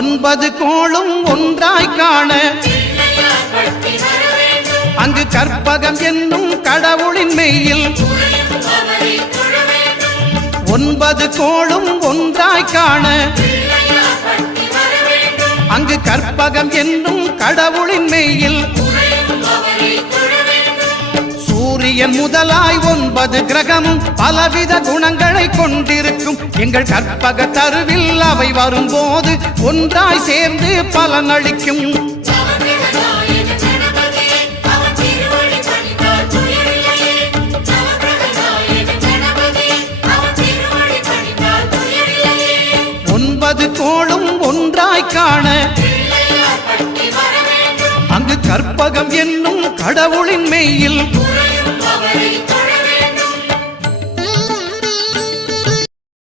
ஒன்பது கோளும் ஒன்றாய் காண அங்கு கற்பகம் என்னும் கடவுளின் மெய்யில் ஒன்பது கோளும் ஒன்றாய் காண அங்கு கற்பகம் என்னும் கடவுளின் மெய்யில் சூரியன் முதலாய் ஒன்பது கிரகமும் பலவித குணங்களை கொண்டிருக்கும் எங்கள் கற்பக தருவில் அவை வரும்போது ஒன்றாய் சேர்ந்து பலனளிக்கும். ஒன்பது கோளும் ஒன்றாய் காண அங்கு கற்பகம் என்னும் கடவுளின் மெய்யில்